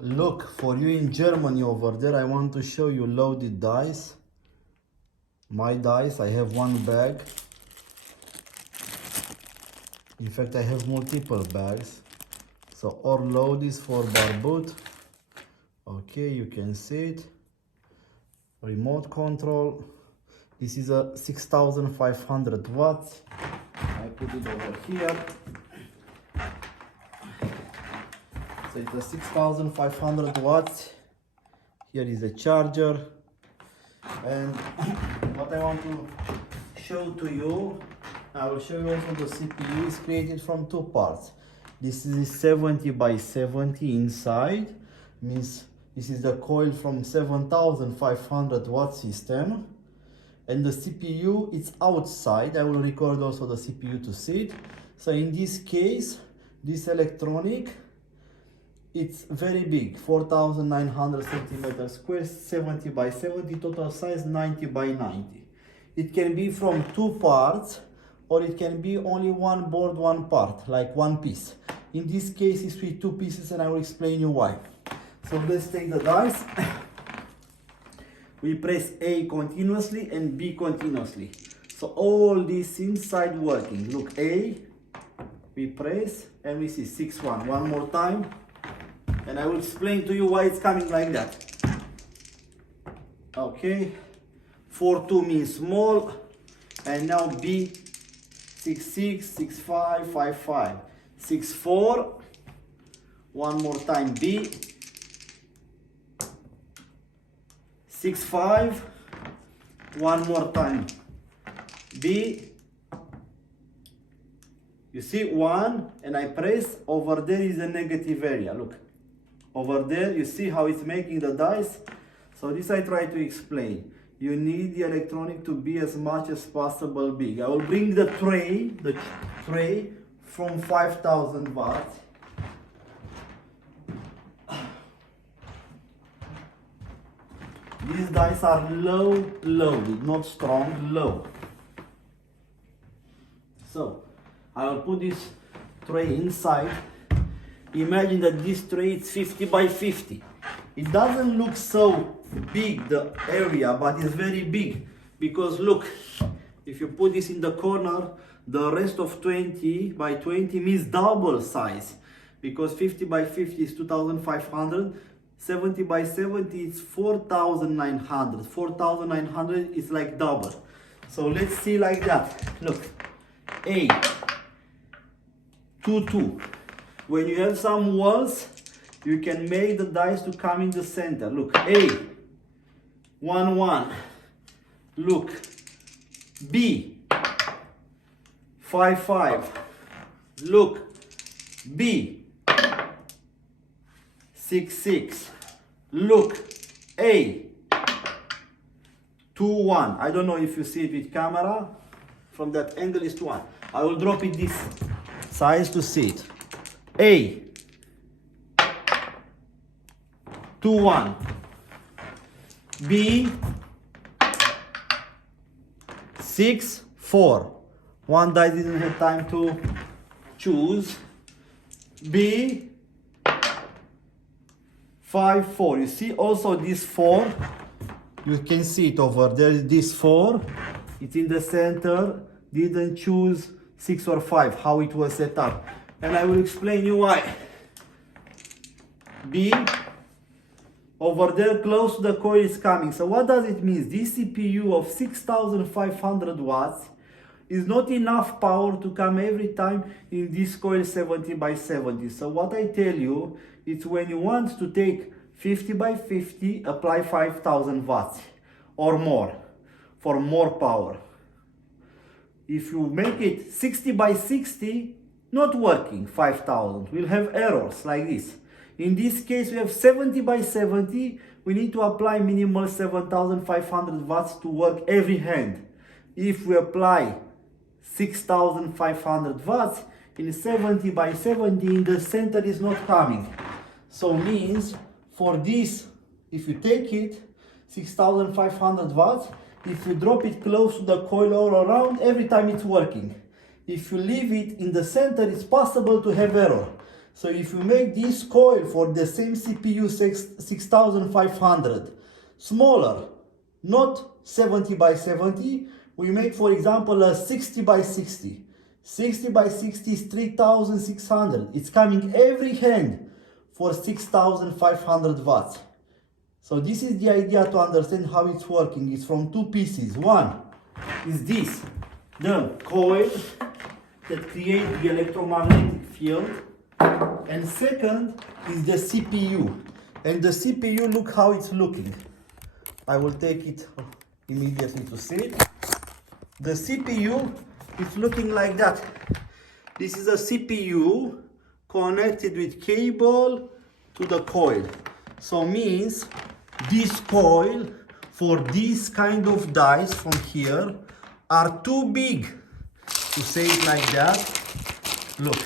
Look, for you in Germany over there, I want to show you loaded dice. My dice, I have one bag. In fact, I have multiple bags. So all load is for Barbooth. Okay, you can see it. Remote control. This is a 6500 watts. I put it over here. So it's a 6500 watts. Here is a charger. And what I want to show to you, I will show you also the CPU is created from two parts. This is 70 by 70 inside, means this is the coil from 7500 watt system. And the CPU is outside. I will record also the CPU to see it. So in this case, this electronic, it's very big, 4900 centimeters square, 70 by 70, total size 90 by 90. It can be from two parts, or it can be only one board, one part, like one piece. In this case, it's with two pieces, and I will explain you why. So let's take the dice. We press A continuously and B continuously. So all this inside working. Look, A, we press, and we see 6-1. One more time. And I will explain to you why it's coming like that. Okay, 4-2 means small, and now B, 6-6, 6-5, 5-5, 6-4, one more time B, 6-5, one more time B. You see one, and I press, over there is a negative area, look. Over there, you see how it's making the dice? So this I try to explain. You need the electronic to be as much as possible big. I will bring the tray from 5000 watts. These dice are loaded, not strong, low. So I will put this tray inside. Imagine that this tray is 50 by 50. It doesn't look so big, the area, but it's very big. Because look, if you put this in the corner, the rest of 20 by 20 means double size. Because 50 by 50 is 2500, 70 by 70 is 4900. 4900 is like double. So let's see like that. Look, A, 2-2. When you have some walls, you can make the dice to come in the center. Look, A, 1-1. Look, B, 5-5. Look, B, 6-6. Look, A, 2-1. I don't know if you see it with camera. From that angle is 2-1. I will drop it this size to see it. A, 2-1. B, 6-4. One die didn't have time to choose. B, 5-4. You see also this 4. You can see it over there. This 4. It's in the center. Didn't choose 6 or 5. How it was set up. And I will explain you why. B, over there close to the coil is coming. So what does it mean? This CPU of 6500 watts is not enough power to come every time in this coil 70 by 70. So what I tell you, it's when you want to take 50 by 50, apply 5000 watts or more for more power. If you make it 60 by 60, not working, 5000. We'll have errors like this. In this case, we have 70 by 70. We need to apply minimal 7500 watts to work every hand. If we apply 6500 watts, in 70 by 70, in the center is not coming. So means, for this, if you take it, 6500 watts, if you drop it close to the coil all around, every time it's working. If you leave it in the center, it's possible to have error. So if you make this coil for the same CPU 6500, smaller, not 70 by 70, we make, for example, a 60 by 60. 60 by 60 is 3600. It's coming every hand for 6500 watts. So this is the idea to understand how it's working. It's from two pieces. One is this, the coil that creates the electromagnetic field. And second is the CPU. And the CPU, look how it's looking. I will take it immediately to see it. The CPU is looking like that. This is a CPU connected with cable to the coil. So means this coil for this kind of dies from here are too big, to say it like that. Look,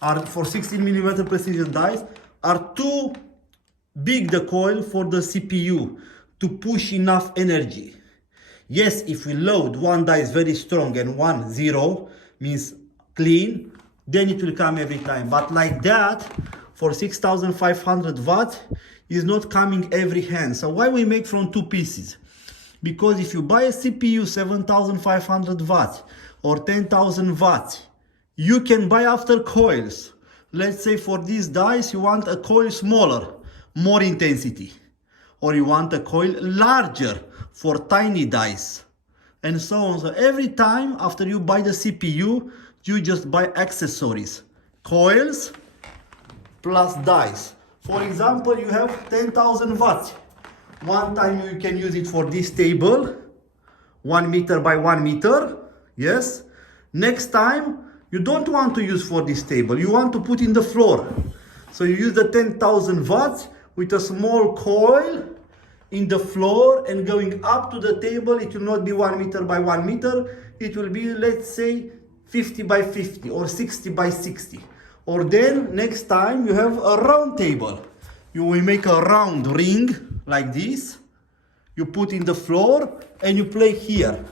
are for 16mm precision dies are too big, the coil for the CPU to push enough energy. Yes, if we load one die is very strong and one zero means clean, then it will come every time. But like that, for 6500 watts, is not coming every hand. So why we make from two pieces? Because if you buy a CPU 7500 watts or 10,000 watts, you can buy after coils. Let's say for these dies you want a coil smaller, more intensity, or you want a coil larger for tiny dies, and so on. So every time after you buy the CPU, you just buy accessories, coils plus dies. For example, you have 10,000 watts. One time you can use it for this table, 1 meter by 1 meter, yes. Next time you don't want to use for this table, you want to put in the floor. So you use the 10,000 watts with a small coil in the floor and going up to the table. It will not be 1 meter by 1 meter. It will be, let's say, 50 by 50 or 60 by 60. Or then next time you have a round table. You will make a round ring like this. You put in the floor and you play here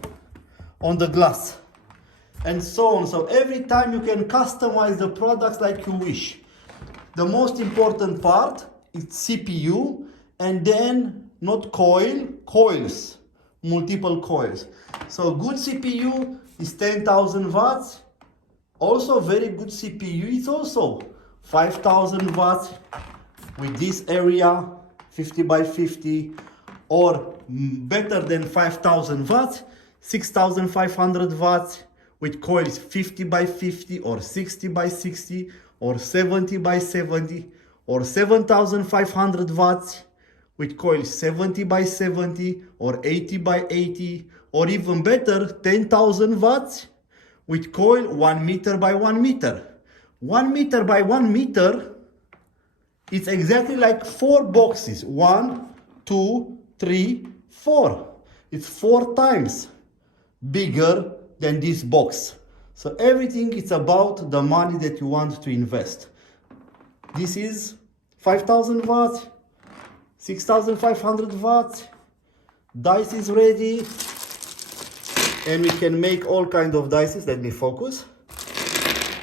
on the glass. And so on. So every time you can customize the products like you wish. The most important part is CPU, and then not coil, coils, multiple coils. So good CPU is 10,000 watts. Also very good CPU is also 5,000 watts with this area 50 by 50, or better than 5,000 watts, 6,500 watts with coils 50 by 50 or 60 by 60 or 70 by 70, or 7,500 watts with coils 70 by 70 or 80 by 80, or even better 10,000 watts with coil 1 meter by 1 meter. 1 meter by 1 meter, it's exactly like 4 boxes. 1, 2, 3, 4. It's 4 times bigger than this box. So everything is about the money that you want to invest. This is 5,000 watts, 6,500 watts. Dice is ready, and we can make all kind of dices. Let me focus.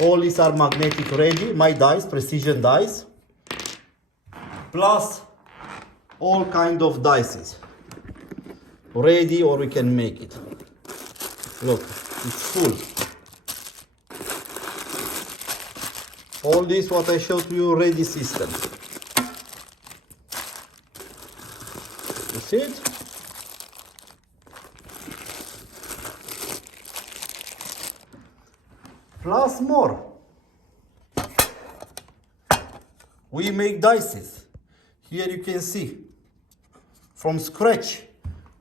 All these are magnetic ready. My dice, precision dice, plus all kind of dices ready, or we can make it. Look, it's full. All this what I showed you, ready system. You see it? Plus more. We make dices. Here you can see. From scratch,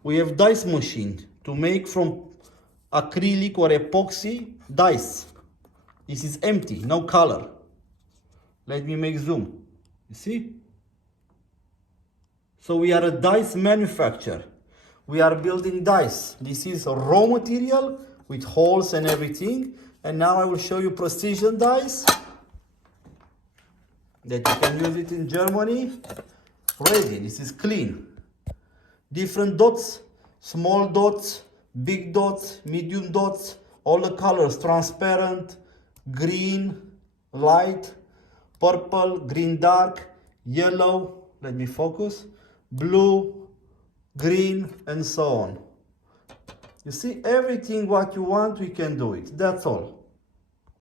we have dice machine to make from acrylic or epoxy dice. This is empty, no color. Let me make zoom. You see? So we are a dice manufacturer. We are building dice. This is a raw material with holes and everything. And now I will show you precision dice that you can use it in Germany. Ready. This is clean. Different dots, small dots, big dots, medium dots, all the colors, transparent, green, light, purple, green dark, yellow, let me focus, blue, green, and so on. You see, everything what you want, we can do it. That's all.